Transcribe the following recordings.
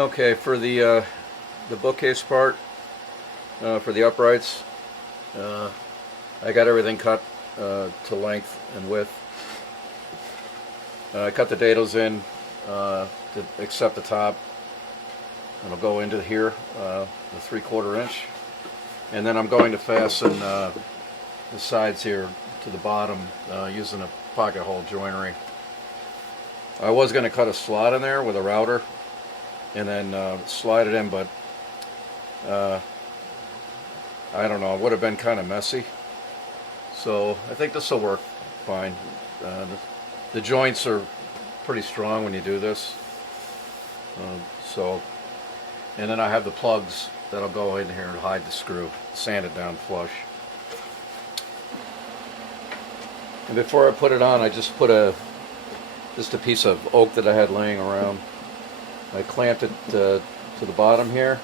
Okay, for the bookcase part, for the uprights, I got everything cut to length and width. I cut the dados in except the top. It'll go into here, the 3/4 inch, and then I'm going to fasten the sides here to the bottom using a pocket hole joinery. I was going to cut a slot in there with a router and then slide it in, but I don't know, it would have been kind of messy. So I think this will work fine. The joints are pretty strong when you do this. And then I have the plugs that'll go in here and hide the screw, sand it down flush. And before I put it on, I just put just a piece of oak that I had laying around. I clamped it to the bottom here,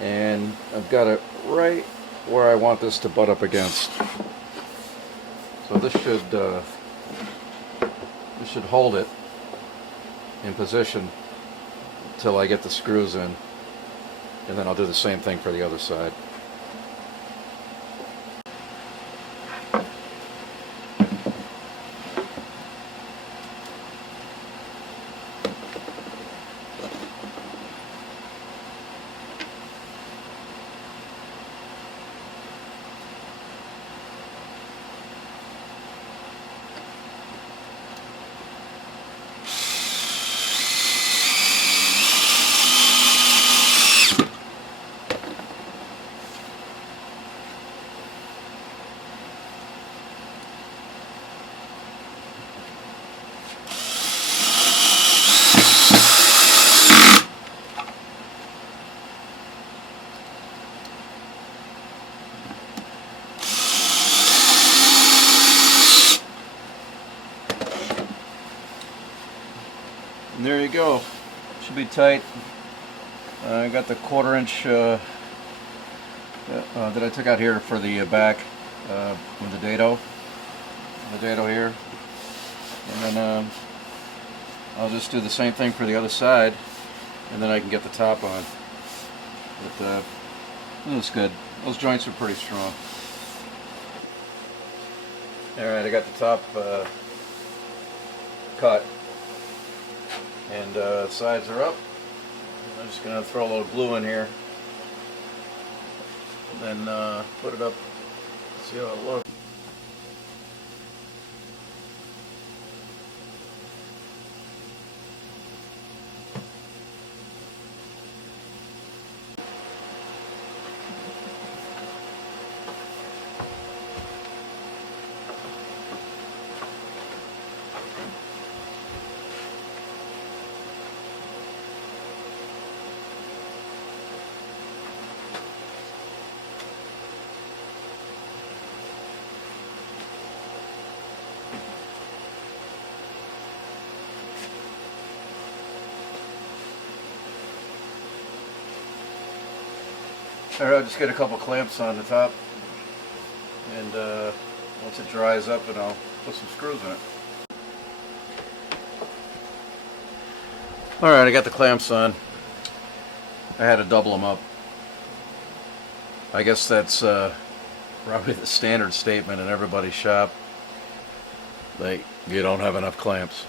and I've got it right where I want this to butt up against. So this should hold it in position until I get the screws in, and then I'll do the same thing for the other side. And there you go. Should be tight. I got the 1/4 inch that I took out here for the back with the dado here, and then I'll just do the same thing for the other side, and then I can get the top on. But it looks good. Those joints are pretty strong. Alright, I got the top cut, and sides are up. I'm just going to throw a little glue in here, and then put it up, see how it looks. Alright, I'll just get a couple clamps on the top, and once it dries up, and I'll put some screws in it. Alright, I got the clamps on. I had to double them up. I guess that's probably the standard statement in everybody's shop. You don't have enough clamps.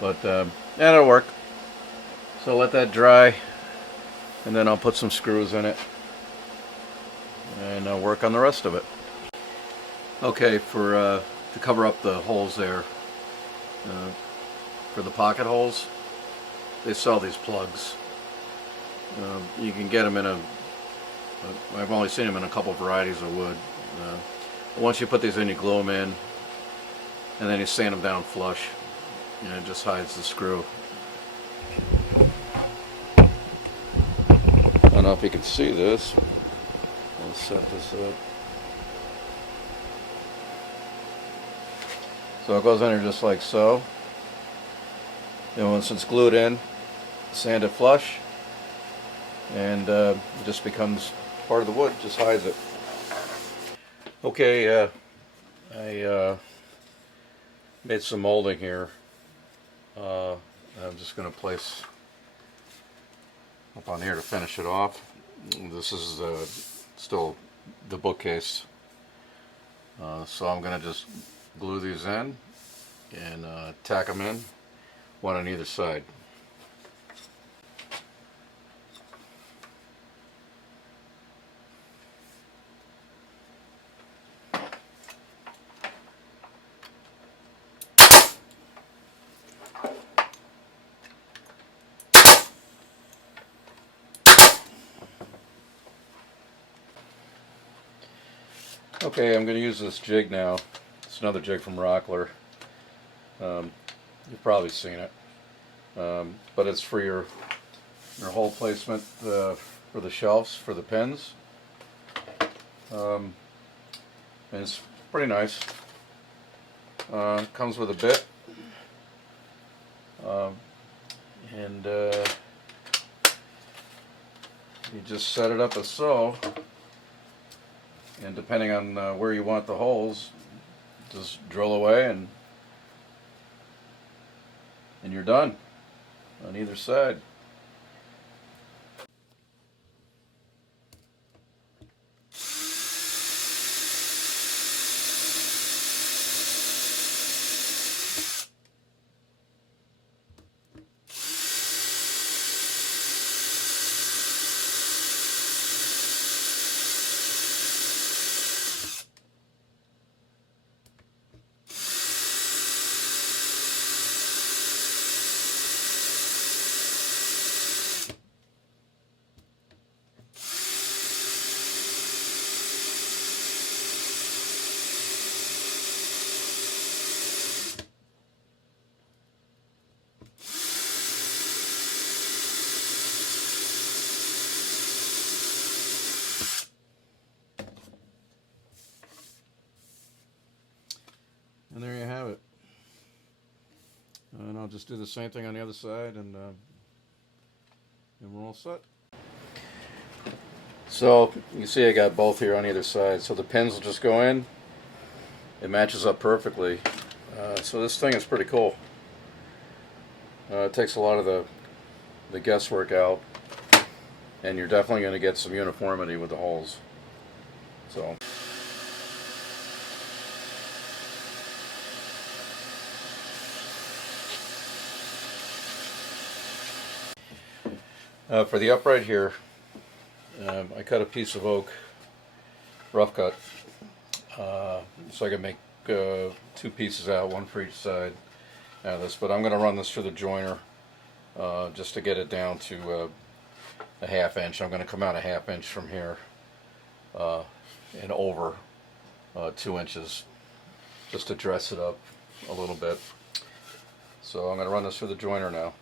But yeah, it'll work. So let that dry, and then I'll put some screws in it, and I'll work on the rest of it. Okay, to cover up the holes there, for the pocket holes, they sell these plugs. You can get them I've only seen them in a couple varieties of wood. Once you put these in, you glue them in, and then you sand them down flush, and it just hides the screw. I don't know if you can see this. I'll set this up. So it goes in here just like so. And once it's glued in, sand it flush, and it just becomes part of the wood, just hides it. Okay, I made some molding here. I'm just going to place up on here to finish it off. This is still the bookcase, so I'm going to just glue these in and tack them in, one on either side. Okay, I'm going to use this jig now. It's another jig from Rockler. You've probably seen it, but it's for your hole placement for the shelves for the pins, and it's pretty nice. Comes with a bit, and you just set it up as so. And depending on where you want the holes, just drill away and you're done on either side. And there you have it. And I'll just do the same thing on the other side, and we're all set. So you see I got both here on either side, so the pins will just go in. It matches up perfectly. So this thing is pretty cool. It takes a lot of the guesswork out, and you're definitely going to get some uniformity with the holes. So. For the upright here, I cut a piece of oak, rough cut, so I can make 2 pieces out, one for each side out of this. But I'm going to run this through the joiner just to get it down to a 1/2 inch. I'm going to come out a 1/2 inch from here and over 2 inches just to dress it up a little bit. So I'm going to run this through the joiner now.